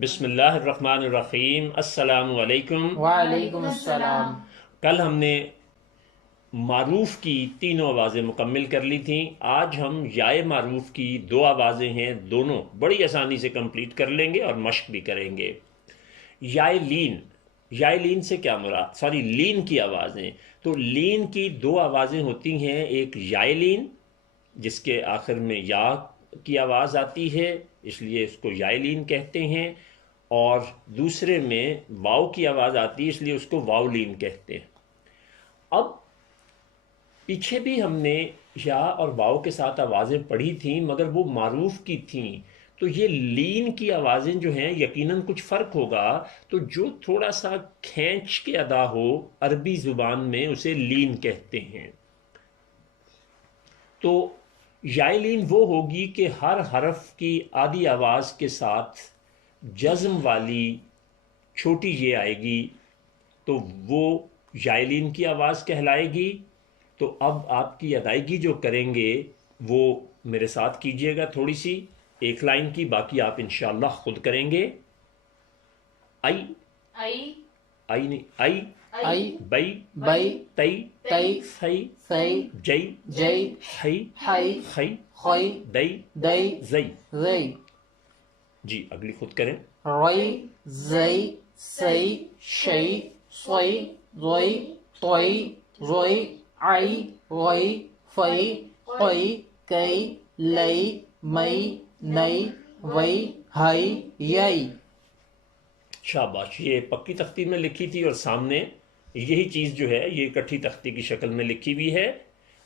بسم اللہ الرحمن الرحیم۔ السلام علیکم۔ وعلیکم السلام۔ کل ہم نے معروف کی تینوں آوازیں مکمل کر لی تھیں۔ آج ہم یائے معروف کی دو آوازیں ہیں، دونوں بڑی آسانی سے کمپلیٹ کر لیں گے اور مشق بھی کریں گے۔ یائے لین، یائے لین سے کیا مراد، لین کی آوازیں۔ تو لین کی دو آوازیں ہوتی ہیں، ایک یائے لین جس کے آخر میں یا کی آواز آتی ہے، اس لیے اس کو یائے لین کہتے ہیں، اور دوسرے میں واو کی آواز آتی ہے، اس لیے اس کو واو لین کہتے ہیں۔ اب پیچھے بھی ہم نے یا اور واو کے ساتھ آوازیں پڑھی تھیں، مگر وہ معروف کی تھیں، تو یہ لین کی آوازیں جو ہیں یقیناً کچھ فرق ہوگا۔ تو جو تھوڑا سا کھینچ کے ادا ہو عربی زبان میں اسے لین کہتے ہیں۔ تو یائے لین وہ ہوگی کہ ہر حرف کی آدھی آواز کے ساتھ جزم والی چھوٹی یہ آئے گی، تو وہ یائے لین کی آواز کہلائے گی۔ تو اب آپ کی ادائیگی جو کریں گے وہ میرے ساتھ کیجئے گا، تھوڑی سی ایک لائن کی، باقی آپ انشاءاللہ خود کریں گے۔ آئی ای آئی نہیں، آئی ای بئی بئی تئی تئی ثئی ثئی جئی جئی حئی حی خئی خی دئی دئی زئی۔ زئی جی اگلی خود کریں۔ ری زئی سی شی صی ضی طی ضی عی غی فی قی کی لی می نئی وی ہی یئی۔ شاباش، یہ پکی تختی میں لکھی تھی اور سامنے یہی چیز جو ہے یہ اکٹھی تختی کی شکل میں لکھی ہوئی ہے،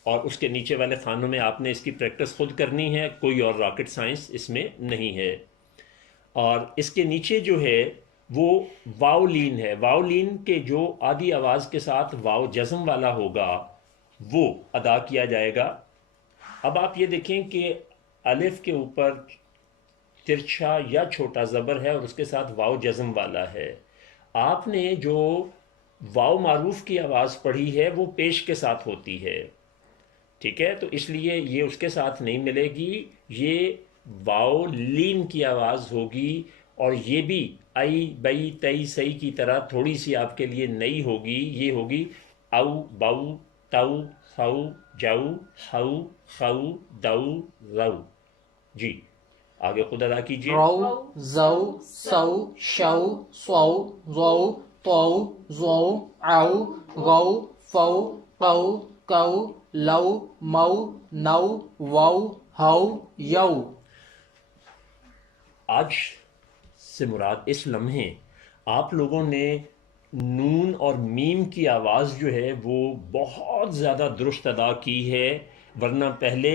اور اس کے نیچے والے خانوں میں آپ نے اس کی پریکٹس خود کرنی ہے، کوئی اور راکٹ سائنس اس میں نہیں ہے۔ اور اس کے نیچے جو ہے وہ واو لین ہے۔ واو لین کے جو آدھی آواز کے ساتھ واو جزم والا ہوگا وہ ادا کیا جائے گا۔ اب آپ یہ دیکھیں کہ الف کے اوپر ترچھا یا چھوٹا زبر ہے اور اس کے ساتھ واو جزم والا ہے۔ آپ نے جو واو معروف کی آواز پڑھی ہے وہ پیش کے ساتھ ہوتی ہے، ٹھیک ہے، تو اس لیے یہ اس کے ساتھ نہیں ملے گی، یہ واو لین کی آواز ہوگی، اور یہ بھی ائی بئی تئی سئی کی طرح تھوڑی سی آپ کے لیے نئی ہوگی، یہ ہوگی او بو تو خو جو ہو خو دو رو۔ جی آگے خود ادا کیجئے۔ رو زو سو شو صو ضو طو ضو عو غو فو قو کو لو مو نو وو ہو یو۔ آج سے مراد اس لمحے آپ لوگوں نے نون اور میم کی آواز جو ہے وہ بہت زیادہ درست ادا کی ہے، ورنہ پہلے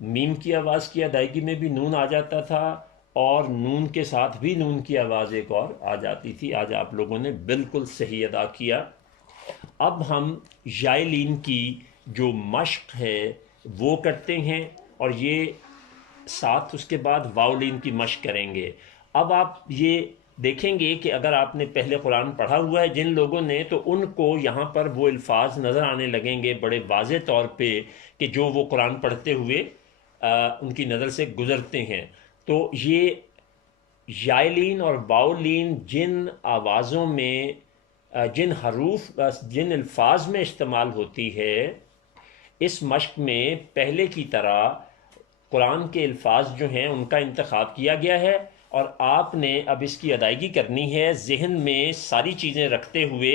میم کی آواز کی ادائیگی میں بھی نون آ جاتا تھا، اور نون کے ساتھ بھی نون کی آواز ایک اور آ جاتی تھی۔ آج آپ لوگوں نے بالکل صحیح ادا کیا۔ اب ہم یائے لین کی جو مشق ہے وہ کرتے ہیں، اور یہ ساتھ اس کے بعد واو لین کی مشق کریں گے۔ اب آپ یہ دیکھیں گے کہ اگر آپ نے پہلے قرآن پڑھا ہوا ہے جن لوگوں نے، تو ان کو یہاں پر وہ الفاظ نظر آنے لگیں گے بڑے واضح طور پہ کہ جو وہ قرآن پڑھتے ہوئے ان کی نظر سے گزرتے ہیں۔ تو یہ یائے لین اور واو لین جن آوازوں میں جن حروف جن الفاظ میں استعمال ہوتی ہے، اس مشق میں پہلے کی طرح قرآن کے الفاظ جو ہیں ان کا انتخاب کیا گیا ہے، اور آپ نے اب اس کی ادائیگی کرنی ہے ذہن میں ساری چیزیں رکھتے ہوئے،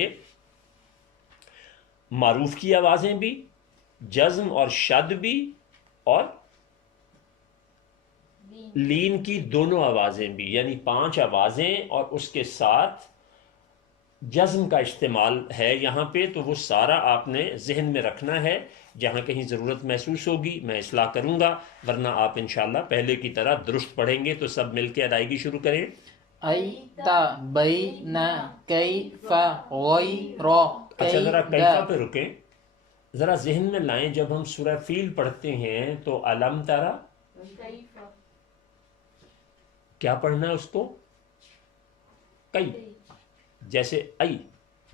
معروف کی آوازیں بھی، جزم اور شد بھی، اور لین کی دونوں آوازیں بھی، یعنی 5 آوازیں، اور اس کے ساتھ جزم کا استعمال ہے یہاں پہ، تو وہ سارا آپ نے ذہن میں رکھنا ہے۔ جہاں کہیں ضرورت محسوس ہوگی میں اصلاح کروں گا، ورنہ آپ انشاءاللہ پہلے کی طرح درست پڑھیں گے۔ تو سب مل کے ادائیگی شروع کریں۔ ای تا بئی نا کئی فا غی رو اچھا کئی ذرا دا۔ کیفا پہ رکیں، ذرا ذہن میں لائیں، جب ہم سورہ فیل پڑھتے ہیں تو علم ترا کیا پڑھنا ہے اس کو؟ کئی، جیسے ای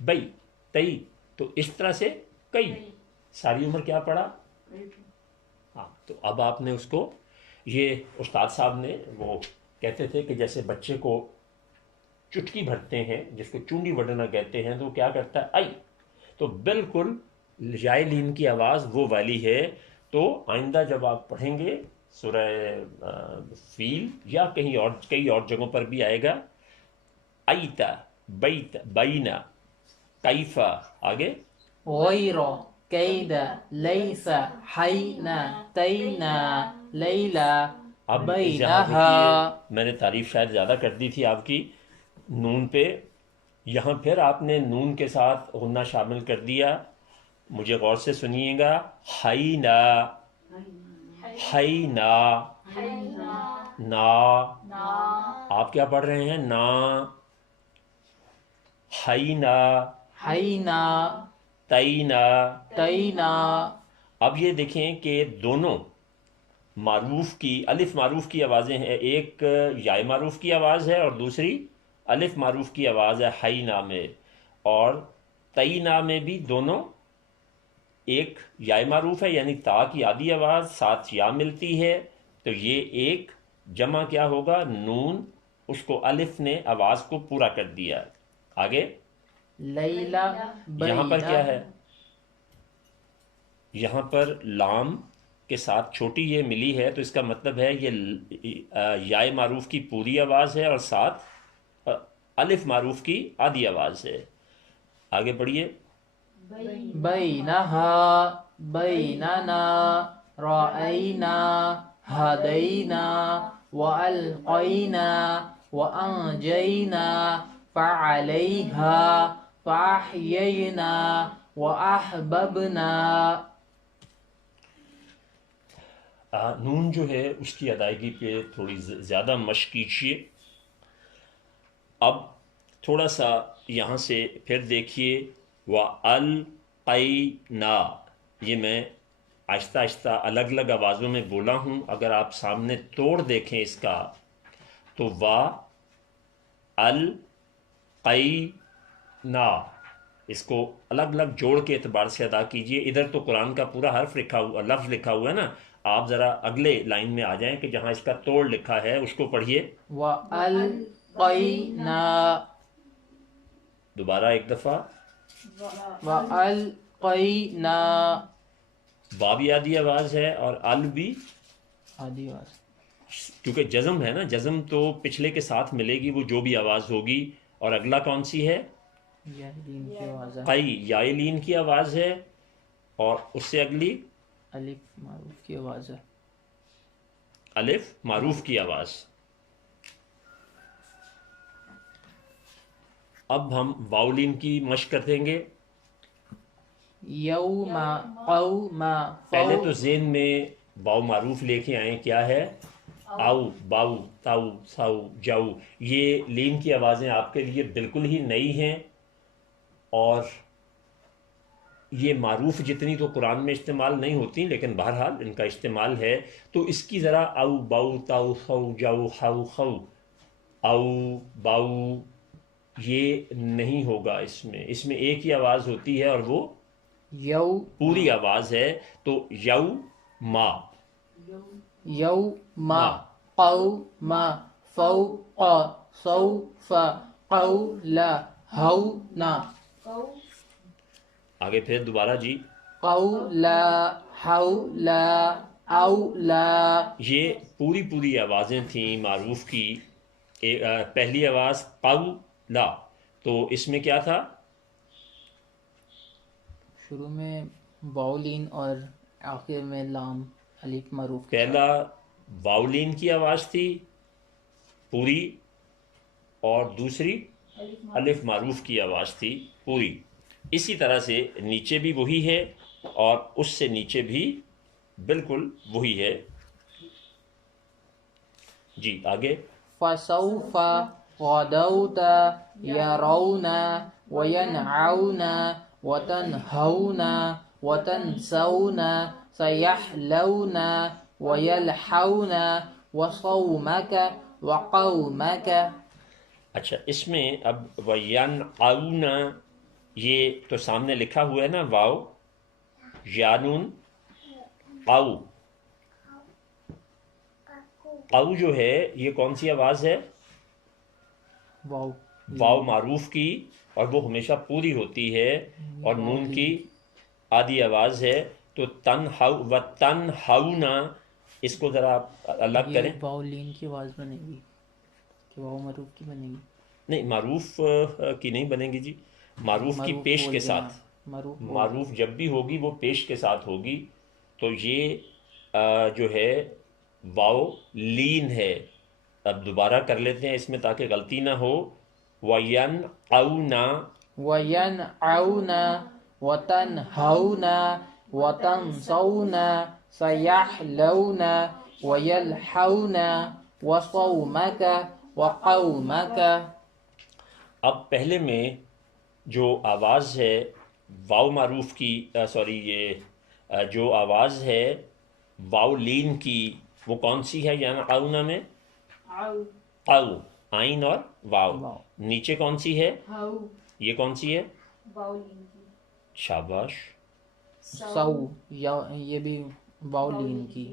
بئی تئی، تو اس طرح سے کئی، ساری عمر کیا پڑھا؟ ہاں، تو اب آپ نے اس کو، یہ استاد صاحب نے وہ کہتے تھے کہ جیسے بچے کو چٹکی بھرتے ہیں جس کو چونڈی وڈنا کہتے ہیں، تو وہ کیا کرتا ہے آئی، تو بالکل یائے لین کی آواز وہ والی ہے. تو آئندہ جب آپ پڑھیں گے سورہ فیل یا کہیں اور کئی اور جگہوں پر بھی آئے گا، ایتا، بیت، بینا، کیفا، آگے غير كيد ليس حين تينا ليلى اب یہاں دیکھیے بينها. میں نے تعریف شاید زیادہ کر دی تھی آپ کی نون پہ، یہاں پھر آپ نے نون کے ساتھ غنہ شامل کر دیا. مجھے غور سے سنیے گا، حینا، حینا، نا، آپ کیا پڑھ رہے ہیں؟ نا، حینا، حين تینا. تينا. اب یہ دیکھیں کہ دونوں معروف کی، الف معروف کی آوازیں ہیں، ایک یائے معروف کی آواز ہے اور دوسری الف معروف کی آواز ہے حینا میں، اور تینا میں بھی دونوں ایک یائے معروف ہے یعنی تا کی آدھی آواز ساتھ یا ملتی ہے، تو یہ ایک جمع کیا ہوگا؟ نون، اس کو الف نے آواز کو پورا کر دیا. آگے ليلى یہاں پر کیا ہے؟ بين. یہاں پر لام کے ساتھ چھوٹی یہ ملی ہے، تو اس کا مطلب ہے یہ یائے معروف کی پوری آواز ہے اور ساتھ الف معروف کی آدھی آواز ہے. آگے پڑھیے. بينها بيننا رأينا هدينا وألقينا وأنجينا فعليها فأحيينا وأحببنا. نون جو ہے اس کی ادائیگی پہ تھوڑی زیادہ مشق کیجیے. اب تھوڑا سا یہاں سے پھر دیکھیے، وَأَلْقَيْنَا، یہ میں آہستہ آہستہ الگ الگ آوازوں میں بولا ہوں. اگر آپ سامنے توڑ دیکھیں اس کا تو وا القینا، اس کو الگ الگ جوڑ کے اعتبار سے ادا کیجئے. ادھر تو قرآن کا پورا حرف لکھا ہوا، لفظ لکھا ہوا ہے نا، آپ ذرا اگلے لائن میں آ جائیں کہ جہاں اس کا توڑ لکھا ہے اس کو پڑھیے. وألقينا دوبارہ ایک دفعہ. وألقينا. با بھی آدھی آواز ہے اور ال بھی، آدھی آواز. کیونکہ جزم ہے نا، جزم تو پچھلے کے ساتھ ملے گی وہ جو بھی آواز ہوگی. اور اگلا کون سی ہے؟ یہ لین کی آواز ہے. قی، یائے لین کی آواز ہے، اور اس سے اگلی الف معروف کی آواز ہے. الف معروف کی آواز. اب ہم واؤلین کی مشق کر دیں گے. یوم قوم پہلے تو فوق. ذہن میں واؤ معروف لے کے آئیں، کیا ہے؟ آؤ، باؤ، تاؤ، ساؤ، جاؤ. یہ لین کی آوازیں آپ کے لیے بالکل ہی نئی ہیں، اور یہ معروف جتنی تو قرآن میں استعمال نہیں ہوتی لیکن بہرحال ان کا استعمال ہے. تو اس کی ذرا او، باؤ، تاؤ، سو، جاؤ، ہاؤ، خو، او، باؤ، یہ نہیں ہوگا. اس میں ایک ہی آواز ہوتی ہے اور وہ یو پوری آواز ہے. تو یو ما، یوم قوم فوق سوف قول ہونا. آگے پھر دوبارہ جی. قول حول اولا. یہ پوری آوازیں تھیں معروف کی. پہلی آواز قولا، تو اس میں کیا تھا؟ شروع میں واؤلین اور آخر میں لام الف معروف کے پہلا واؤلین کی آواز تھی پوری، اور دوسری الف معروف کی آواز تھی پوری. اسی طرح سے نیچے بھی وہی ہے اور اس سے نیچے بھی بالکل وہی ہے. جی آگے. فسوف غدوت يرون وينعون وتنهون وتنسون سيحلون ويلحون وصومك وقومك. اچھا، اس میں اب وَيَنْعَوْنَ، یہ تو سامنے لکھا ہوا ہے نا، واو یانون قو. قو جو ہے یہ کون سی آواز ہے؟ واو. واو معروف کی اور وہ ہمیشہ پوری ہوتی ہے اور نون کی آدھی آواز ہے. تو تنہونا اس کو ذرا آپ الگ کریں. یہ واو لین کی آواز بنے گی کہ واو معروف کی بنے گی؟ نہیں، معروف کی نہیں بنے گی جی. معروف کی پیش بول کے دینا، ساتھ. معروف معروف جب بھی ہوگی وہ پیش کے ساتھ ہوگی. تو یہ جو ہے واو لین ہے. اب دوبارہ کر لیتے ہیں اس میں تاکہ غلطی نہ ہو. وَيَنْأَوْنَا وَيَنْعَوْنَ وَتَنْهَوْنَ وَتَنْسَوْنَ سَيَحْلَوْنَ وَيَلْحَوْنَ وَصَوْمَكَ وَقَوْمَكَ. اب پہلے میں جو آواز ہے واو معروف کی یہ جو آواز ہے واو لین کی وہ کون سی ہے یعنی آؤنا میں؟ او، آئین اور واو. نیچے کون سی ہے؟ یہ کون سی ہے؟ شاباش. سو یا یہ بھی واو لین کی.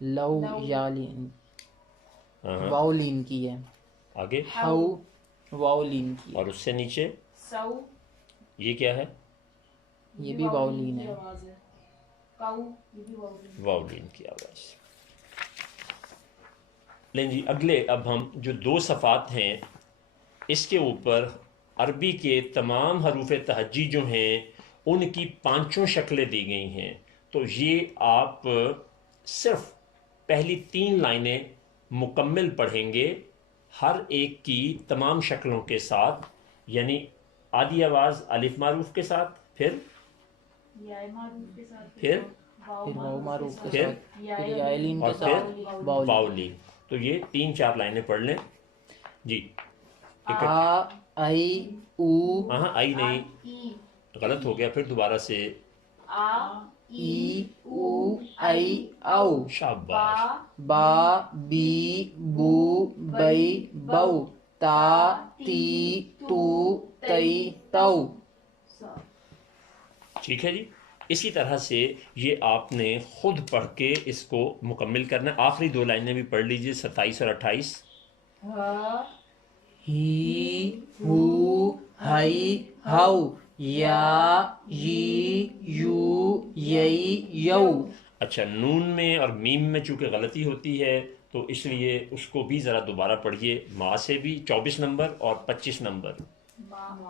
لو یا لین واو لین کی ہے. آگے ہو واو لین کی. اور اس سے نیچے یہ کیا ہے؟ یہ بھی واو لین ہے. واو لین کی آواز. لیں جی اگلے اب ہم جو 2 صفحات ہیں اس کے اوپر عربی کے تمام حروف تہجی جو ہیں ان کی 5 شکلیں دی گئی ہیں. تو یہ آپ صرف پہلی 3 لائنیں مکمل پڑھیں گے ہر ایک کی تمام شکلوں کے ساتھ، یعنی آدھی آواز الف معروف کے ساتھ، پھر واو معروف کے پھر ساتھ، پھر یا لین اور کے پھر ساتھ واو لین. تو یہ 3-4 لائنیں پڑھ لیں جی. آ ای او ہاں آئی نہیں، غلط ہو گیا، پھر دوبارہ سے. ای او ای او. شاباش. با بی بو بئی بو. تا تی تو تئی تو. ٹھیک ہے جی. اسی طرح سے یہ آپ نے خود پڑھ کے اس کو مکمل کرنا. آخری 2 لائنیں بھی پڑھ لیجئے 27 اور 28. ہی ہو ہئی ہو. یا ی یو یئی یو. اچھا، نون میں اور میم میں چونکہ غلطی ہوتی ہے تو اس لیے اس کو بھی ذرا دوبارہ پڑھیے. ماں سے بھی 24 نمبر اور 25 نمبر.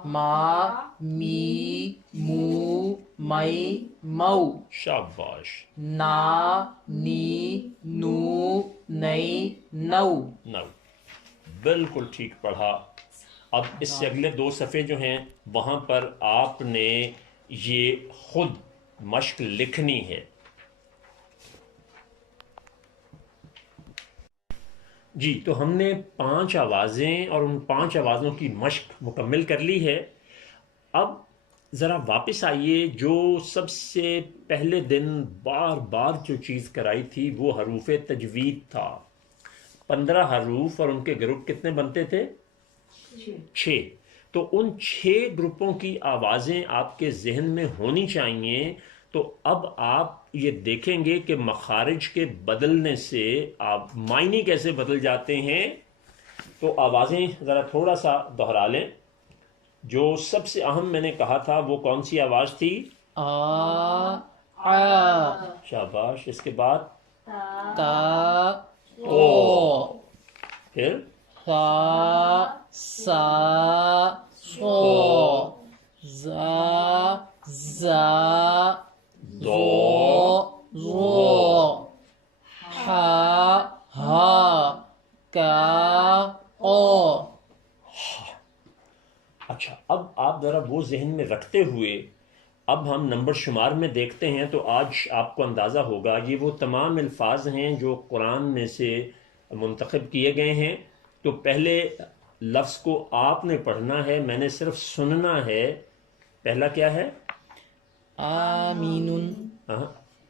ما می مو مئی مو. شاباش. نا نی نو نئی نو. نو، بالکل ٹھیک پڑھا. اب اس سے اگلے 2 صفحے جو ہیں وہاں پر آپ نے یہ خود مشق لکھنی ہے. جی تو ہم نے 5 آوازیں اور ان 5 آوازوں کی مشق مکمل کر لی ہے. اب ذرا واپس آئیے. جو سب سے پہلے دن بار بار جو چیز کرائی تھی وہ حروف تجوید تھا. 15 حروف اور ان کے گروپ کتنے بنتے تھے؟ 6. تو ان 6 گروپوں کی آوازیں آپ کے ذہن میں ہونی چاہیے. تو اب آپ یہ دیکھیں گے کہ مخارج کے بدلنے سے آپ معنی کیسے بدل جاتے ہیں. تو آوازیں ذرا تھوڑا سا دہرا لیں. جو سب سے اہم میں نے کہا تھا وہ کون سی آواز تھی؟ آ شاباش. اس کے بعد تا او، پھر سا سا سو. زا زا دو زو. ہا ہا کا او. اچھا، اب آپ ذرا وہ ذہن میں رکھتے ہوئے اب ہم نمبر شمار میں دیکھتے ہیں. تو آج آپ کو اندازہ ہوگا یہ وہ تمام الفاظ ہیں جو قرآن میں سے منتخب کیے گئے ہیں. تو پہلے لفظ کو آپ نے پڑھنا ہے، میں نے صرف سننا ہے. پہلا کیا ہے؟ آمین.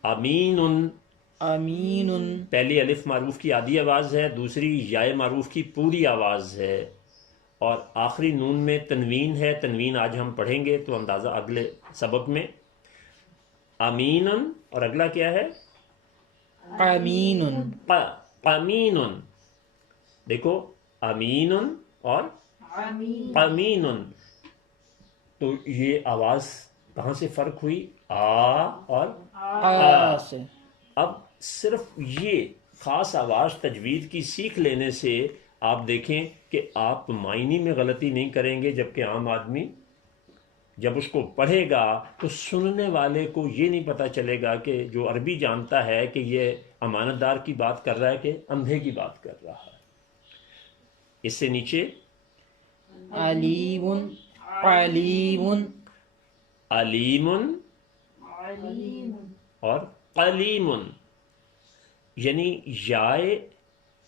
امین. امین. پہلی الف معروف کی آدھی آواز ہے، دوسری یائے معروف کی پوری آواز ہے، اور آخری نون میں تنوین ہے. تنوین آج ہم پڑھیں گے تو اندازہ اگلے سبق میں. امین. اور اگلا کیا ہے؟ امین. امین. دیکھو، امین اور امین. تو یہ آواز کہاں سے فرق ہوئی؟ آ اور آ سے. اب صرف یہ خاص آواز تجوید کی سیکھ لینے سے آپ دیکھیں کہ آپ معنی میں غلطی نہیں کریں گے، جبکہ عام آدمی جب اس کو پڑھے گا تو سننے والے کو یہ نہیں پتہ چلے گا کہ جو عربی جانتا ہے کہ یہ امانت دار کی بات کر رہا ہے کہ اندھے کی بات کر رہا ہے. اس سے نیچے علیم علیم علیم اور قلیم، یعنی یائے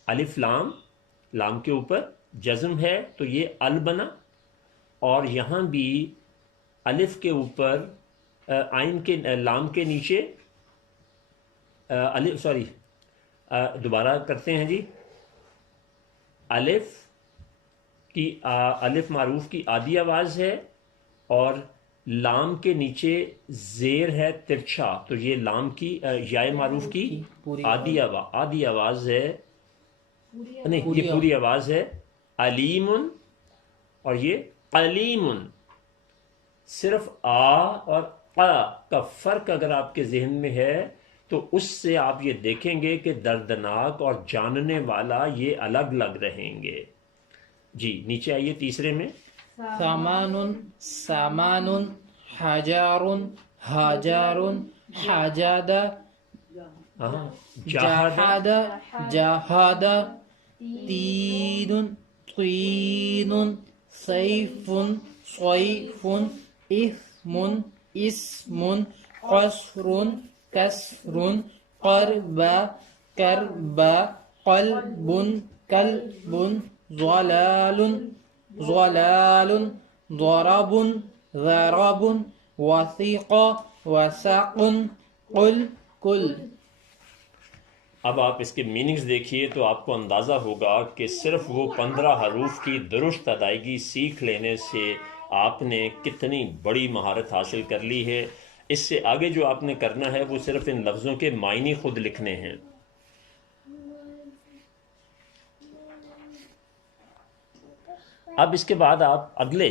الف لام، لام کے اوپر جزم ہے تو یہ ال بنا، اور یہاں بھی الف کے اوپر آئین کے لام کے نیچے الف، سوری دوبارہ کرتے ہیں جی. الف کی الف معروف کی آدھی آواز ہے اور لام کے نیچے زیر ہے ترچھا، تو یہ لام کی یائے معروف کی آدھی آواز ہے، نہیں یہ پوری آواز ہے. علیم اور یہ قلیم. صرف آ اور قا کا فرق اگر آپ کے ذہن میں ہے تو اس سے آپ یہ دیکھیں گے کہ دردناک اور جاننے والا یہ الگ الگ رہیں گے. جی نیچے آئیے تیسرے میں. سامان سامان حجار حجار حجاد جاہد جاہد تین طین سیف صیف اسم اسم قصر کسر قرب کرب قلب کلب ضلال ضلال ضرب ضرب وثیق وثق قل کل. اب آپ اس کے میننگز دیکھیے تو آپ کو اندازہ ہوگا کہ صرف وہ 15 حروف کی درست ادائیگی سیکھ لینے سے آپ نے کتنی بڑی مہارت حاصل کر لی ہے. اس سے آگے جو آپ نے کرنا ہے وہ صرف ان لفظوں کے معنی خود لکھنے ہیں. اب اس کے بعد آپ اگلے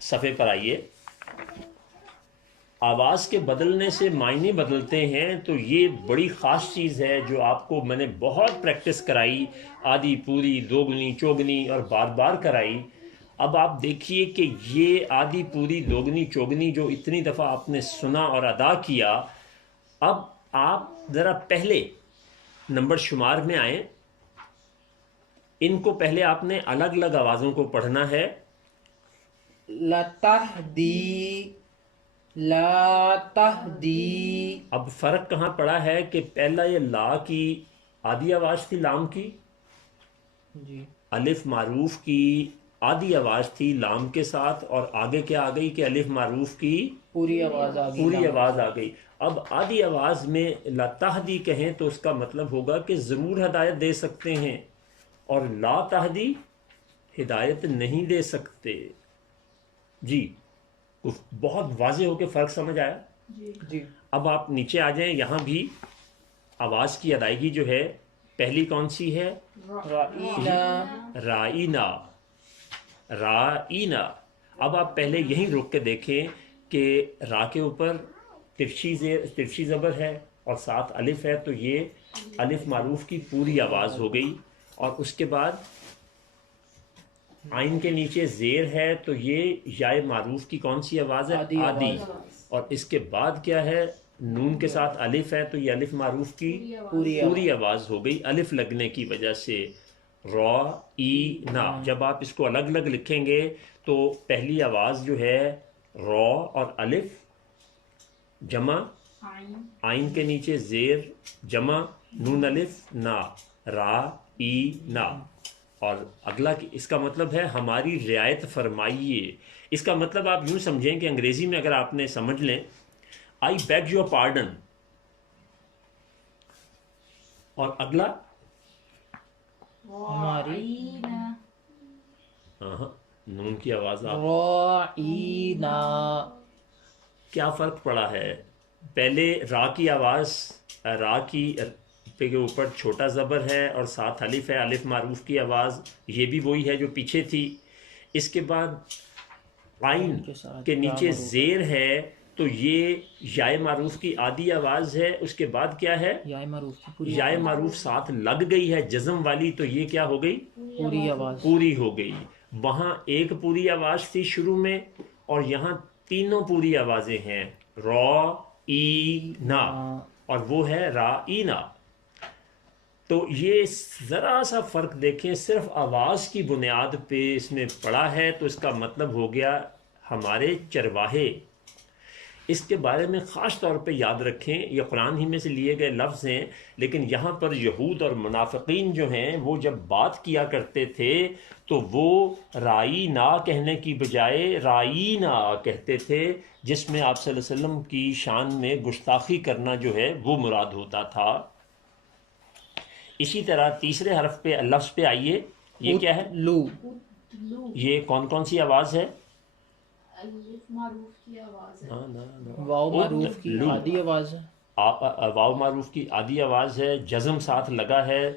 صفحے پر آئیے. آواز کے بدلنے سے معنی بدلتے ہیں تو یہ بڑی خاص چیز ہے جو آپ کو میں نے بہت پریکٹس کرائی، آدھی پوری دوگنی چوگنی اور بار بار کرائی. اب آپ دیکھیے کہ یہ آدھی پوری دوگنی چوگنی جو اتنی دفعہ آپ نے سنا اور ادا کیا، اب آپ ذرا پہلے نمبر شمار میں آئیں. ان کو پہلے آپ نے الگ الگ آوازوں کو پڑھنا ہے. لتہدی لا تہدی. اب فرق کہاں پڑا ہے کہ پہلا یہ لا کی آدھی آواز تھی لام کی، جی الف معروف کی آدھی آواز تھی لام کے ساتھ، اور آگے کیا آ گئی کہ الف معروف کی پوری آواز آ گئی. پوری آواز آ گئی. اب آدھی آواز میں لا تہدی کہیں تو اس کا مطلب ہوگا کہ ضرور ہدایت دے سکتے ہیں، اور لا تہدی ہدایت نہیں دے سکتے. جی بہت واضح ہو کے فرق سمجھ آیا. جی اب آپ نیچے آ جائیں. یہاں بھی آواز کی ادائیگی جو ہے پہلی کون سی ہے؟ رائینا رائینا رائینا. اب آپ پہلے یہیں رک کے دیکھیں کہ را کے اوپر ترچھی زبر ہے اور ساتھ الف ہے، تو یہ الف معروف کی پوری آواز ہو گئی. اور اس کے بعد آئین کے نیچے زیر ہے تو یہ یائے معروف کی کون سی آواز ہے؟ آدھی. اور اس کے بعد کیا ہے؟ نون کے ساتھ الف ہے تو یہ الف معروف کی پوری آواز ہو گئی الف لگنے کی وجہ سے. را جب آپ اس کو الگ الگ لکھیں گے تو پہلی آواز جو ہے را اور الف جمع آئین کے نیچے زیر جمع نون الف نا را ای نا. اور اگلا اس کا مطلب ہے ہماری رعایت فرمائیے. اس کا مطلب آپ یوں سمجھیں کہ انگریزی میں اگر آپ نے سمجھ لیں آئی بیگ یور پارڈن، اور اگلا ہماری نون کی آواز آپ رائینا. کیا فرق پڑا ہے؟ پہلے را کی آواز، را کی پہ کے اوپر چھوٹا زبر ہے اور ساتھ الف ہے، الف معروف کی آواز، یہ بھی وہی ہے جو پیچھے تھی. اس کے بعد عین کے نیچے زیر ہے تو یہ یائے معروف کی آدھی آواز ہے. اس کے بعد کیا ہے؟ یائے معروف ساتھ لگ گئی ہے جزم والی، تو یہ کیا ہو گئی؟ پوری آواز، پوری ہو گئی. وہاں ایک پوری آواز تھی شروع میں، اور یہاں تینوں پوری آوازیں ہیں، را ای نا، اور وہ ہے را ای نا. تو یہ ذرا سا فرق دیکھیں، صرف آواز کی بنیاد پہ اس میں پڑا ہے، تو اس کا مطلب ہو گیا ہمارے چرواہے. اس کے بارے میں خاص طور پہ یاد رکھیں، یہ قرآن ہی میں سے لیے گئے لفظ ہیں، لیکن یہاں پر یہود اور منافقین جو ہیں وہ جب بات کیا کرتے تھے تو وہ رائی نا کہنے کی بجائے رائی نا کہتے تھے، جس میں آپ صلی اللہ علیہ وسلم کی شان میں گستاخی کرنا جو ہے وہ مراد ہوتا تھا. اسی طرح تیسرے حرف پہ لفظ پہ آئیے، یہ کیا ہے؟ لو. یہ کون کون سی آواز ہے؟ معروف کی آواز ہے، واو معروف کی آدھی آواز ہے، واو معروف کی آدھی آواز ہے. جزم ساتھ لگا ہے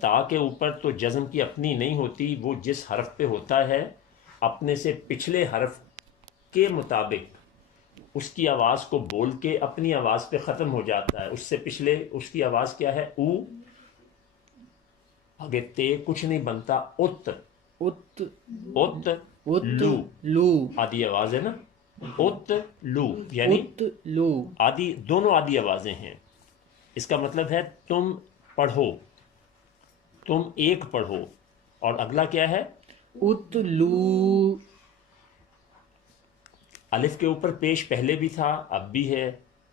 تا کے اوپر، تو جزم کی اپنی نہیں ہوتی، وہ جس حرف پہ ہوتا ہے اپنے سے پچھلے حرف کے مطابق اس کی آواز کو بول کے اپنی آواز پہ ختم ہو جاتا ہے. اس سے پچھلے اس کی آواز کیا ہے؟ او، آگے تے کچھ نہیں بنتا. ات، ات ات لو، لو، آدھی آواز ہے نا، ات لو یعنی ات لو، آدھی، دونوں آدھی آوازیں ہیں. اس کا مطلب ہے تم پڑھو، تم ایک پڑھو. اور اگلا کیا ہے؟ ات لو. الف کے اوپر پیش پہلے بھی تھا اب بھی ہے،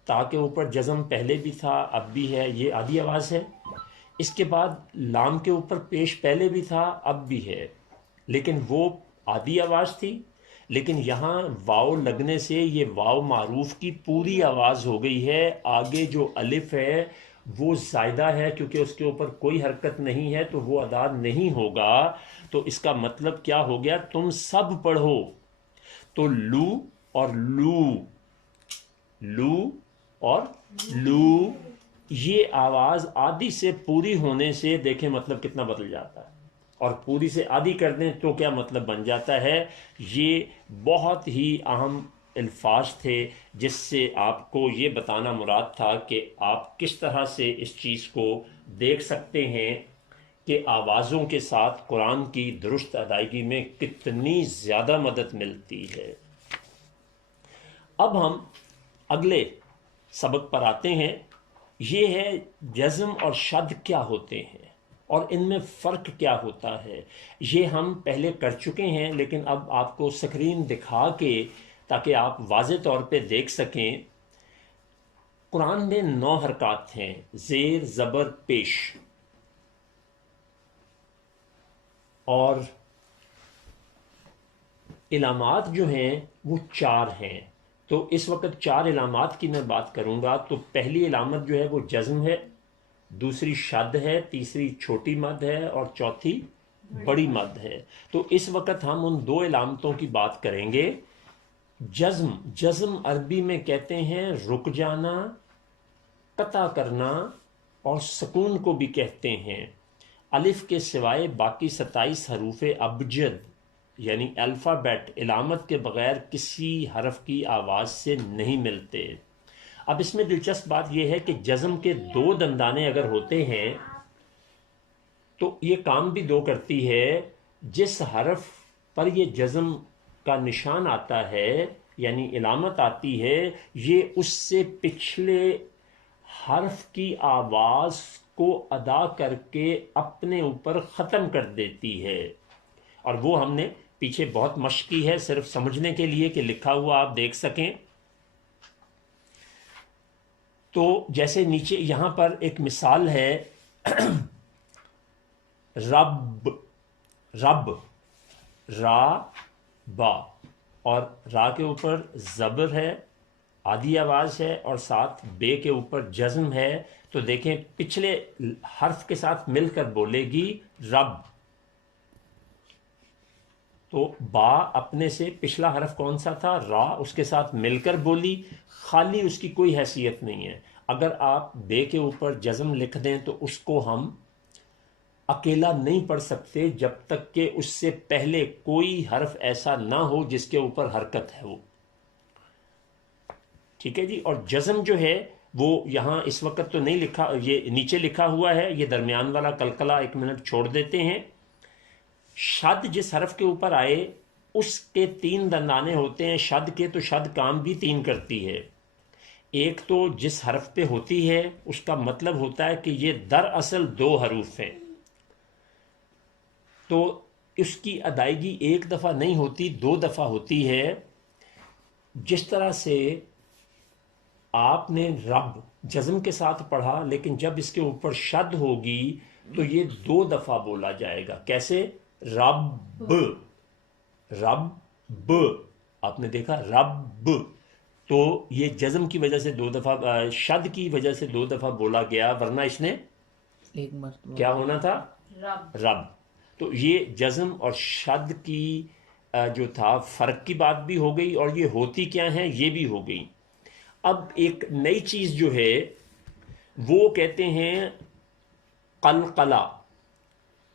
تا کے اوپر جزم پہلے بھی تھا اب بھی ہے، یہ آدھی آواز ہے. اس کے بعد لام کے اوپر پیش پہلے بھی تھا اب بھی ہے، لیکن وہ آدھی آواز تھی. لیکن یہاں واو لگنے سے یہ واو معروف کی پوری آواز ہو گئی ہے. آگے جو الف ہے وہ زائدہ ہے، کیونکہ اس کے اوپر کوئی حرکت نہیں ہے تو وہ ادا نہیں ہوگا. تو اس کا مطلب کیا ہو گیا؟ تم سب پڑھو. تو لو اور لو، لو اور لو، یہ آواز آدھی سے پوری ہونے سے دیکھیں مطلب کتنا بدل جاتا ہے، اور پوری سے آدھی کر دیں تو کیا مطلب بن جاتا ہے. یہ بہت ہی اہم الفاظ تھے جس سے آپ کو یہ بتانا مراد تھا کہ آپ کس طرح سے اس چیز کو دیکھ سکتے ہیں کہ آوازوں کے ساتھ قرآن کی درست ادائیگی میں کتنی زیادہ مدد ملتی ہے. اب ہم اگلے سبق پر آتے ہیں. یہ ہے جزم اور شد کیا ہوتے ہیں اور ان میں فرق کیا ہوتا ہے. یہ ہم پہلے کر چکے ہیں، لیکن اب آپ کو سکرین دکھا کے تاکہ آپ واضح طور پہ دیکھ سکیں. قرآن میں 9 حرکات ہیں، زیر، زبر، پیش، اور علامات جو ہیں وہ 4 ہیں. تو اس وقت 4 علامات کی میں بات کروں گا. تو پہلی علامت جو ہے وہ جزم ہے، دوسری شد ہے، تیسری چھوٹی مد ہے، اور چوتھی بڑی مد ہے. تو اس وقت ہم ان 2 علامتوں کی بات کریں گے. جزم، جزم عربی میں کہتے ہیں رک جانا، قطع کرنا، اور سکون کو بھی کہتے ہیں. الف کے سوائے باقی 27 حروف ابجد یعنی الفابیٹ علامت کے بغیر کسی حرف کی آواز سے نہیں ملتے. اب اس میں دلچسپ بات یہ ہے کہ جزم کے 2 دندانے اگر ہوتے ہیں تو یہ کام بھی 2 کرتی ہے. جس حرف پر یہ جزم کا نشان آتا ہے یعنی علامت آتی ہے، یہ اس سے پچھلے حرف کی آواز کو ادا کر کے اپنے اوپر ختم کر دیتی ہے. اور وہ ہم نے پیچھے بہت مشق کی ہے صرف سمجھنے کے لیے کہ لکھا ہوا آپ دیکھ سکیں. تو جیسے نیچے یہاں پر ایک مثال ہے، رب، رب، را، با، اور را کے اوپر زبر ہے، آدھی آواز ہے، اور ساتھ بے کے اوپر جزم ہے. تو دیکھیں پچھلے حرف کے ساتھ مل کر بولے گی رب. تو با اپنے سے پچھلا حرف کون سا تھا؟ را، اس کے ساتھ مل کر بولی، خالی اس کی کوئی حیثیت نہیں ہے. اگر آپ بے کے اوپر جزم لکھ دیں تو اس کو ہم اکیلا نہیں پڑھ سکتے جب تک کہ اس سے پہلے کوئی حرف ایسا نہ ہو جس کے اوپر حرکت ہے وہ. ٹھیک ہے جی. اور جزم جو ہے وہ یہاں اس وقت تو نہیں لکھا, یہ نیچے لکھا ہوا ہے, یہ درمیان والا قلقلہ 1 منٹ چھوڑ دیتے ہیں. شد جس حرف کے اوپر آئے اس کے 3 دندانے ہوتے ہیں. شد کے تو شد کام بھی 3 کرتی ہے. ایک تو جس حرف پہ ہوتی ہے اس کا مطلب ہوتا ہے کہ یہ دراصل 2 حروف ہیں, تو اس کی ادائیگی 1 دفعہ نہیں ہوتی, 2 دفعہ ہوتی ہے. جس طرح سے آپ نے رب جزم کے ساتھ پڑھا, لیکن جب اس کے اوپر شد ہوگی تو یہ 2 دفعہ بولا جائے گا. کیسے؟ رب, رب, آپ نے دیکھا رب, تو یہ جزم کی وجہ سے 2 دفعہ, شد کی وجہ سے 2 دفعہ بولا گیا, ورنہ اس نے 1 مرتبہ کیا ہونا تھا؟ رب. تو یہ جزم اور شد کی جو تھا فرق کی بات بھی ہو گئی, اور یہ ہوتی کیا ہیں یہ بھی ہو گئی. اب ایک نئی چیز جو ہے وہ کہتے ہیں قلقلہ.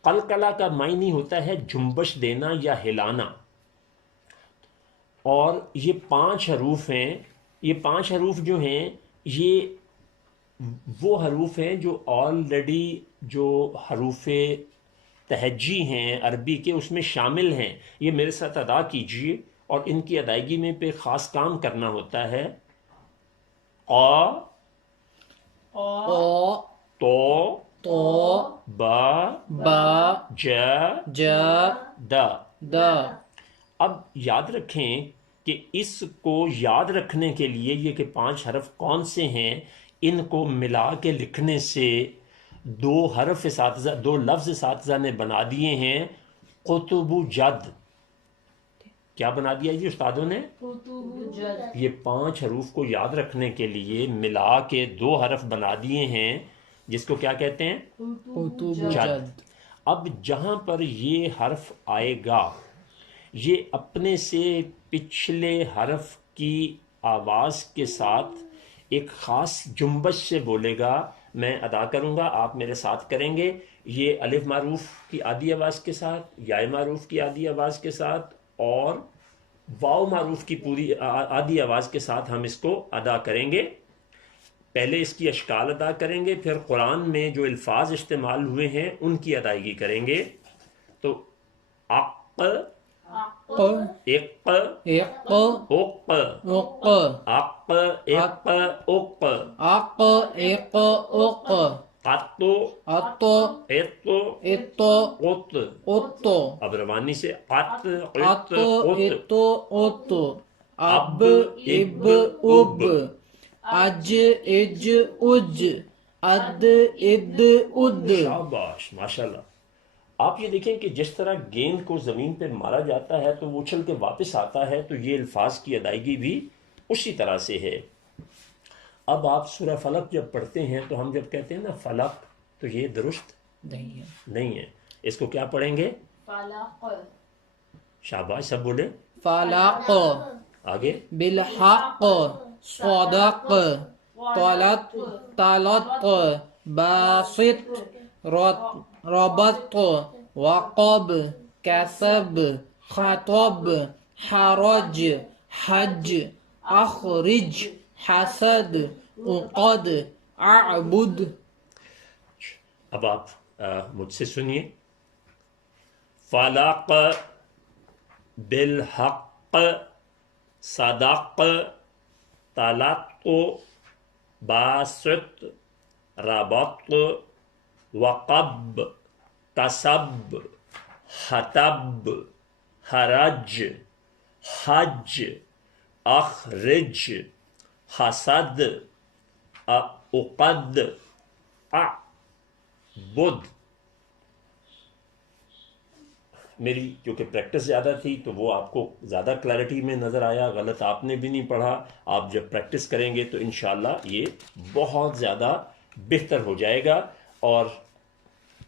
قلقلہ کا معنی ہوتا ہے جنبش دینا یا ہلانا, اور یہ 5 حروف ہیں. یہ 5 حروف جو ہیں یہ وہ حروف ہیں جو آلریڈی جو حروف تہجی ہیں عربی کے اس میں شامل ہیں. یہ میرے ساتھ ادا کیجئے, اور ان کی ادائیگی میں پہ خاص کام کرنا ہوتا ہے. قا, تو, با, جا, دا. اب یاد رکھیں کہ اس کو یاد رکھنے کے لیے یہ کہ 5 حرف کون سے ہیں, ان کو ملا کے لکھنے سے 2 حرف اساتذہ, 2 لفظ اساتذہ نے بنا دیے ہیں قطب جد. کیا بنا دیا جی استادوں نے؟ یہ 5 حروف کو یاد رکھنے کے لیے ملا کے 2 حرف بنا دیے ہیں, جس کو کیا کہتے ہیں؟ جد. اب جہاں پر یہ حرف آئے گا یہ اپنے سے پچھلے حرف کی آواز کے ساتھ ایک خاص جنبش سے بولے گا. میں ادا کروں گا, آپ میرے ساتھ کریں گے. یہ الف معروف کی آدھی آواز کے ساتھ, یا معروف کی آدھی آواز کے ساتھ, اور واو معروف کی پوری آدھی آواز کے ساتھ ہم اس کو ادا کریں گے. پہلے اس کی اشکال ادا کریں گے, پھر قرآن میں جو الفاظ استعمال ہوئے ہیں ان کی ادائیگی کریں گے. تو اق, اق, اق, اق, اق, اق, اتو, ات. اب روانی سے ات, ات, اب, اب, اب, اج, اج, اج, اد, اد, اد. شاباش, ماشاءاللہ. آپ یہ دیکھیں کہ جس طرح گیند کو زمین پہ مارا جاتا ہے تو وہ اچھل کے واپس آتا ہے, تو یہ الفاظ کی ادائیگی بھی اسی طرح سے ہے. اب آپ سورہ فلق جب پڑھتے ہیں تو ہم جب کہتے ہیں نا فلق, تو یہ درست نہیں ہے. اس کو کیا پڑھیں گے؟ فلق. شاباش, سب بولے فلق. آگے بالحق, صدق, طلت, طلت, باسط, ربط, وقب, کسب, خطب, حرج, حج, اخرج, حسد, عقد, اعبد. اب آپ مجھ سے سنیے. فلق, بالحق, صدق, طلق, باسط, ربط, وقب, کسب, حتب, حرج, حج, اخرج, حسد, عقد, اعبد. میری کیونکہ پریکٹس زیادہ تھی تو وہ آپ کو زیادہ کلیئرٹی میں نظر آیا, غلط آپ نے بھی نہیں پڑھا. آپ جب پریکٹس کریں گے تو انشاءاللہ یہ بہت زیادہ بہتر ہو جائے گا. اور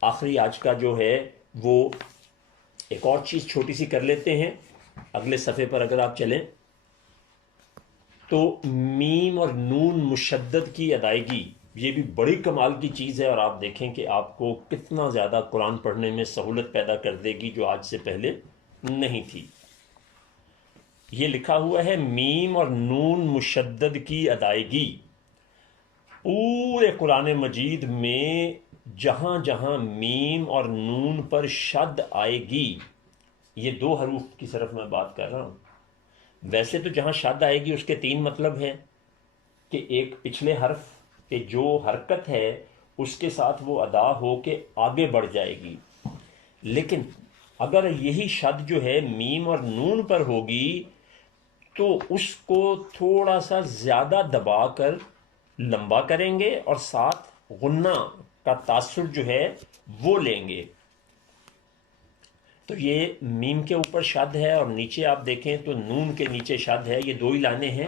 آخری آج کا جو ہے وہ ایک اور چیز چھوٹی سی کر لیتے ہیں. اگلے صفحے پر اگر آپ چلیں تو میم اور نون مشدد کی ادائیگی یہ بھی بڑی کمال کی چیز ہے، اور آپ دیکھیں کہ آپ کو کتنا زیادہ قرآن پڑھنے میں سہولت پیدا کر دے گی جو آج سے پہلے نہیں تھی۔ یہ لکھا ہوا ہے میم اور نون مشدد کی ادائیگی پورے قرآن مجید میں جہاں جہاں میم اور نون پر شد آئے گی، یہ دو حروف کی صرف میں بات کر رہا ہوں، ویسے تو جہاں شد آئے گی اس کے تین مطلب ہیں کہ ایک پچھلے حرف پہ جو حرکت ہے اس کے ساتھ وہ ادا ہو کے آگے بڑھ جائے گی، لیکن اگر یہی شد جو ہے میم اور نون پر ہوگی تو اس کو تھوڑا سا زیادہ دبا کر لمبا کریں گے اور ساتھ غنہ کا تاثر جو ہے وہ لیں گے۔ تو یہ میم کے اوپر شد ہے اور نیچے آپ دیکھیں تو نون کے نیچے شد ہے، یہ دو ہی لائنیں ہیں۔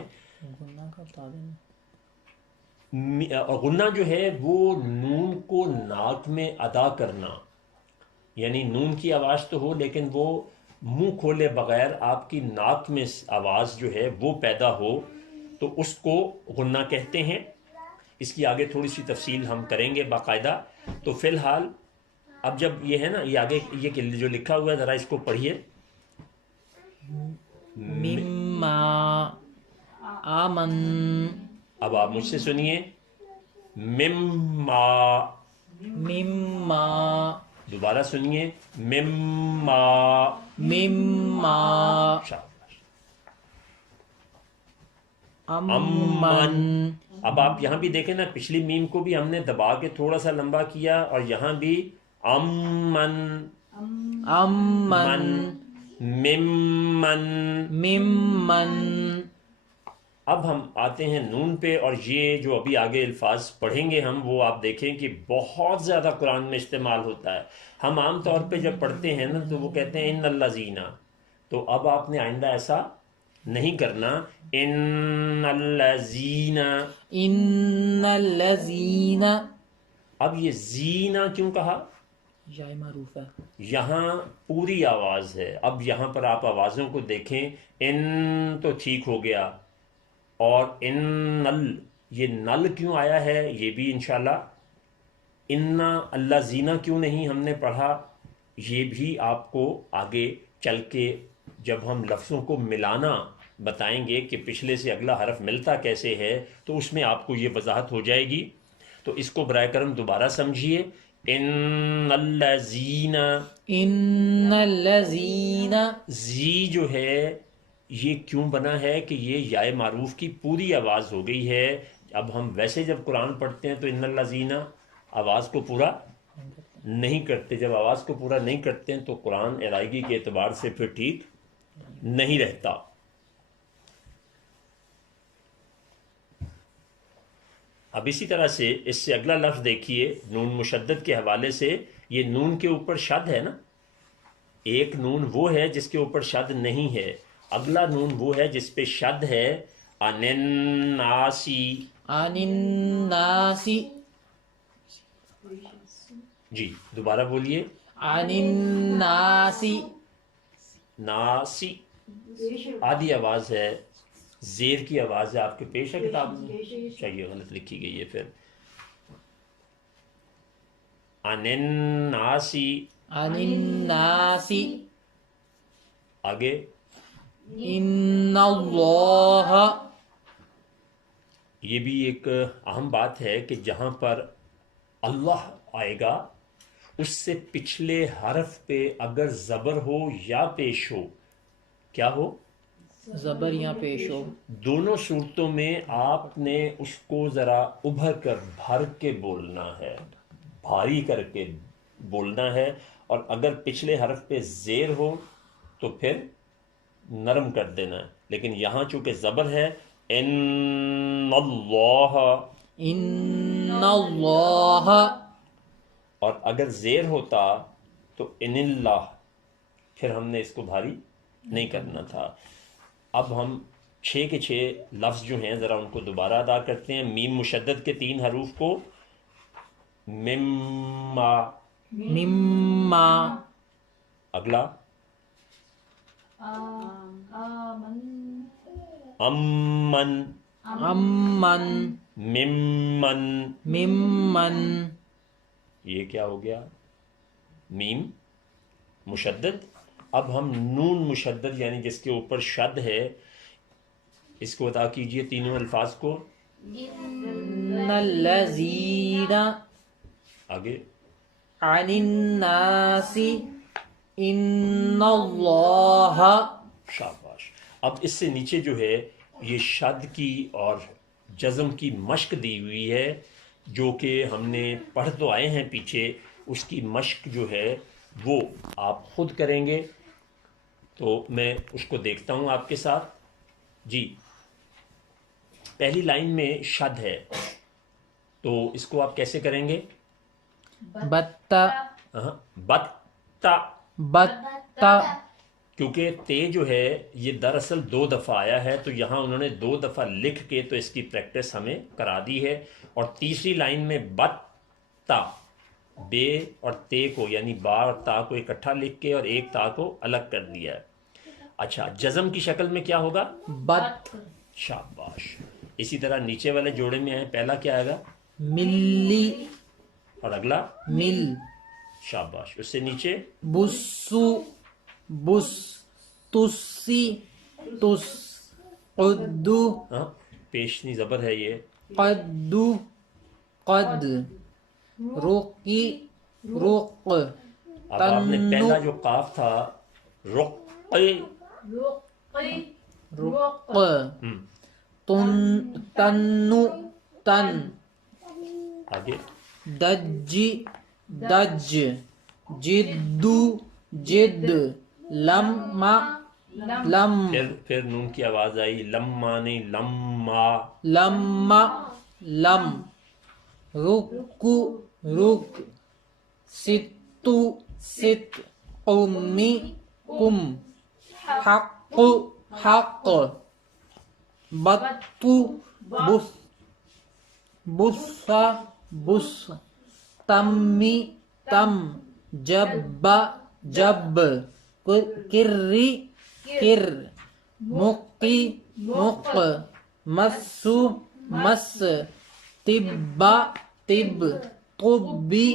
اور غنہ جو ہے وہ نون کو ناک میں ادا کرنا، یعنی نون کی آواز تو ہو لیکن وہ منہ کھولے بغیر آپ کی ناک میں آواز جو ہے وہ پیدا ہو، تو اس کو غنہ کہتے ہیں۔ اس کی آگے تھوڑی سی تفصیل ہم کریں گے باقاعدہ۔ تو فی الحال اب جب یہ ہے نا، یہ آگے یہ جو لکھا ہوا ہے ذرا اس کو پڑھیے۔ مما آمن، اب آپ مجھ سے سنیے، مما، مما، دوبارہ سنیے، مما، مما، شاباش، امن، اب آپ یہاں بھی دیکھیں نا، پچھلی میم کو بھی ہم نے دبا کے تھوڑا سا لمبا کیا، اور یہاں بھی امن، امن، ممن۔ ممن، اب ہم آتے ہیں نون پہ، اور یہ جو ابھی آگے الفاظ پڑھیں گے ہم، وہ آپ دیکھیں کہ بہت زیادہ قرآن میں استعمال ہوتا ہے۔ ہم عام طور پہ جب پڑھتے ہیں نا تو وہ کہتے ہیں ان الذین، تو اب آپ نے آئندہ ایسا نہیں کرنا، ان الذین۔ ان الذین، اب یہ زینہ کیوں کہا؟ یا معروف ہے، یہاں پوری آواز ہے، اب یہاں پر آپ آوازوں کو دیکھیں، ان تو ٹھیک ہو گیا، اور ان نل، یہ نل کیوں آیا ہے یہ بھی انشاءاللہ، انا اللہ زینہ کیوں نہیں ہم نے پڑھا، یہ بھی آپ کو آگے چل کے جب ہم لفظوں کو ملانا بتائیں گے کہ پچھلے سے اگلا حرف ملتا کیسے ہے، تو اس میں آپ کو یہ وضاحت ہو جائے گی۔ تو اس کو برائے کرم دوبارہ سمجھیے، ان الذین، ان الذین، زی جو ہے یہ کیوں بنا ہے کہ یہ یا معروف کی پوری آواز ہو گئی ہے۔ اب ہم ویسے جب قرآن پڑھتے ہیں تو ان الذین آواز کو پورا نہیں کرتے، جب آواز کو پورا نہیں کرتے ہیں تو قرآن ادائیگی کے اعتبار سے پھر ٹھیک نہیں رہتا۔ اب اسی طرح سے اس سے اگلا لفظ دیکھیے، نون مشدد کے حوالے سے، یہ نون کے اوپر شد ہے نا، ایک نون وہ ہے جس کے اوپر شد نہیں ہے، اگلا نون وہ ہے جس پہ شد ہے، عن الناسی، عن الناس، جی دوبارہ بولیے، عن الناس، ناسی، آدھی آواز ہے، زیر کی آواز ہے، آپ کے پیش ہے کتاب میں؟ چاہیے غلط لکھی گئی ہے پھر، عن الناسی، عن الناس، آگے ان اللہ، یہ بھی ایک اہم بات ہے کہ جہاں پر اللہ آئے گا اس سے پچھلے حرف پہ اگر زبر ہو یا پیش ہو، کیا ہو؟ زبر یا پیش ہو، دونوں صورتوں میں آپ نے اس کو ذرا ابھر کر بھر کے بولنا ہے، بھاری کر کے بولنا ہے، اور اگر پچھلے حرف پہ زیر ہو تو پھر نرم کر دینا ہے، لیکن یہاں چونکہ زبر ہے، ان اللہ، ان اللہ، اور اگر زیر ہوتا تو ان اللہ، پھر ہم نے اس کو بھاری نہیں کرنا تھا۔ اب ہم 6 کے 6 لفظ جو ہیں ذرا ان کو دوبارہ ادا کرتے ہیں۔ میم مشدد کے 3 حروف کو، مما، مما، اگلا امن، امن، ممن، ممن، یہ کیا ہو گیا؟ میم مشدد. اب ہم نون مشدد یعنی جس کے اوپر شد ہے اس کو ادا کیجئے تینوں الفاظ کو. ان الذین آگے عن الناس ان اللہ. شاباش. اب اس سے نیچے جو ہے یہ شد کی اور جزم کی مشق دی ہوئی ہے جو کہ ہم نے پڑھ تو آئے ہیں پیچھے. اس کی مشق جو ہے وہ آپ خود کریں گے. تو میں اس کو دیکھتا ہوں آپ کے ساتھ. جی پہلی لائن میں شد ہے تو اس کو آپ کیسے کریں گے؟ بتا، بتا. بتا، کیونکہ تے جو ہے یہ دراصل 2 دفعہ آیا ہے تو یہاں انہوں نے 2 دفعہ لکھ کے تو اس کی پریکٹس ہمیں کرا دی ہے. اور تیسری لائن میں بتا، بے اور تے کو یعنی با اور تا کو اکٹھا لکھ کے اور ایک تا کو الگ کر دیا ہے. اچھا جزم کی شکل میں کیا ہوگا؟ بت. شاباش. اسی طرح نیچے والے جوڑے میں آئے پہلا کیا آئے گا؟ ملی، اور اگلا مل. شاباش. اس سے نیچے بسو، بس. تسی، تس. قدو، پیشنی زبر ہے یہ. قدو، قد. رقی، رق. اب آپ نے پہلا جو قاف تھا رقی، رق. تنو، تن. آگے دجی، دج. جدو، جد. لما، لم. پھر نون کی آواز آئی. لما نہیں لما. لما، لم. رکو، رک. ستو، ست. قمی، کم. حق، حق. بطو، بس. بسا، بس. تمی، تم. جب، جب. کری، کر. مقی، مق. مسو، مس. طب، طب. طبی،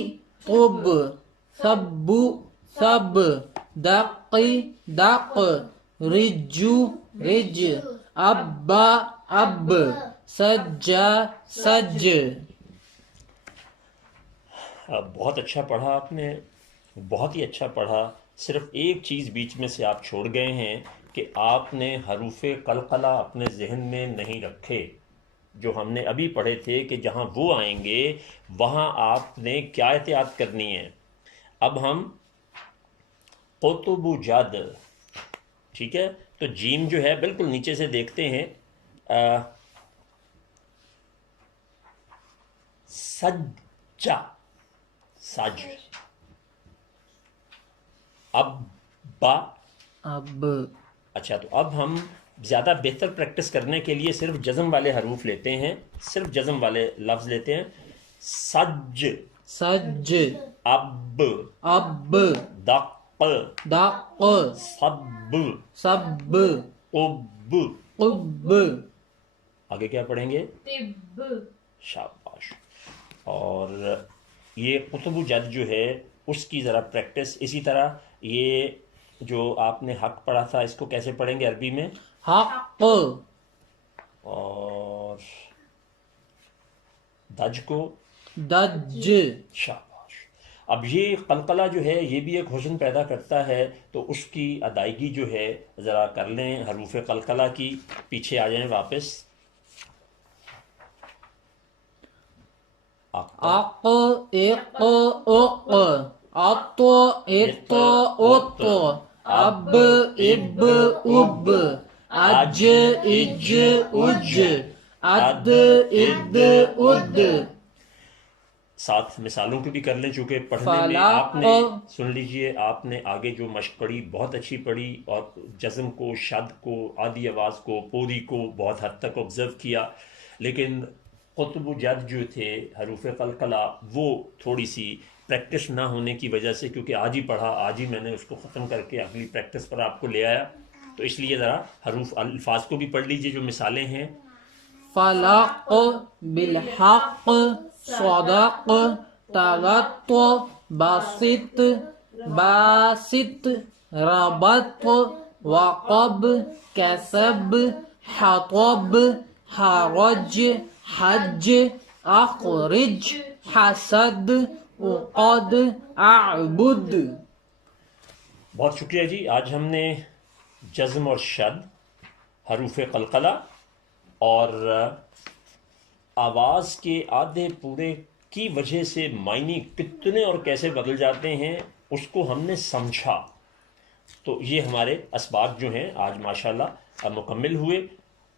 طب. سبو، سب. دقی، دق. رجو، رج. ابا، اب. سجا، سج. بہت اچھا پڑھا آپ نے، بہت ہی اچھا پڑھا. صرف ایک چیز بیچ میں سے آپ چھوڑ گئے ہیں کہ آپ نے حروف قلقلہ اپنے ذہن میں نہیں رکھے جو ہم نے ابھی پڑھے تھے کہ جہاں وہ آئیں گے وہاں آپ نے کیا احتیاط کرنی ہے. اب ہم قطب جد، ٹھیک ہے، تو جیم جو ہے بالکل نیچے سے دیکھتے ہیں. سجا، سج. اب با، اب. اچھا تو اب ہم زیادہ بہتر پریکٹس کرنے کے لیے صرف جزم والے حروف لیتے ہیں، صرف جزم والے لفظ لیتے ہیں. سج، سج. اب، اب. دق، دق. سب، سب. قب. قب. آگے کیا پڑھیں گے؟ طب. شاباش. اور یہ قطب جد جو ہے اس کی ذرا پریکٹس. اسی طرح یہ جو آپ نے حق پڑھا تھا اس کو کیسے پڑھیں گے عربی میں؟ حق. اور دج کو دج. شاباش. اب یہ قلقلہ جو ہے یہ بھی ایک حسن پیدا کرتا ہے تو اس کی ادائیگی جو ہے ذرا کر لیں حروف قلقلہ کی. پیچھے آ جائیں واپس. اق، اق، اق. اط، ات، ات. اب، اب، اب. اج، اج، اج. اد، اد، اد. ساتھ مثالوں کی بھی کر لیں چونکہ پڑھنے میں فلاق. آپ نے سن لیجئے آپ نے آگے جو مشق پڑھی بہت اچھی پڑھی اور جزم کو، شد کو، آدھی آواز کو، پوری کو بہت حد تک آبزرو کیا. لیکن قطب جد جو تھے حروف قلقلہ وہ تھوڑی سی پریکٹس نہ ہونے کی وجہ سے، کیونکہ آج ہی پڑھا آج ہی میں نے اس کو ختم کر کے اگلی پریکٹس پر آپ کو لے آیا تو اس لیے ذرا حروف الفاظ کو بھی پڑھ لیجئے جو مثالیں ہیں. فلق بالحق صدق تغط باسط باسط ربط وقب كسب حطب حرج حج اخرج حسد اقد اعبد. بہت شکریہ جی. آج ہم نے جزم اور شد، حروف قلقلہ اور آواز کے آدھے پورے کی وجہ سے معنی کتنے اور کیسے بدل جاتے ہیں اس کو ہم نے سمجھا. تو یہ ہمارے اسباق جو ہیں آج ماشاءاللہ مکمل ہوئے.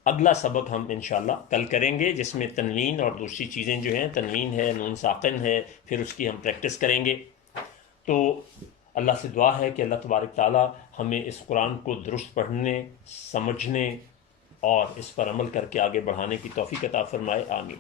اگلا سبق ہم انشاءاللہ کل کریں گے، جس میں تنوین اور دوسری چیزیں جو ہیں، تنوین ہے، نون ساکن ہے، پھر اس کی ہم پریکٹس کریں گے. تو اللہ سے دعا ہے کہ اللہ تبارک تعالی ہمیں اس قرآن کو درست پڑھنے، سمجھنے اور اس پر عمل کر کے آگے بڑھانے کی توفیق عطا فرمائے. آمین.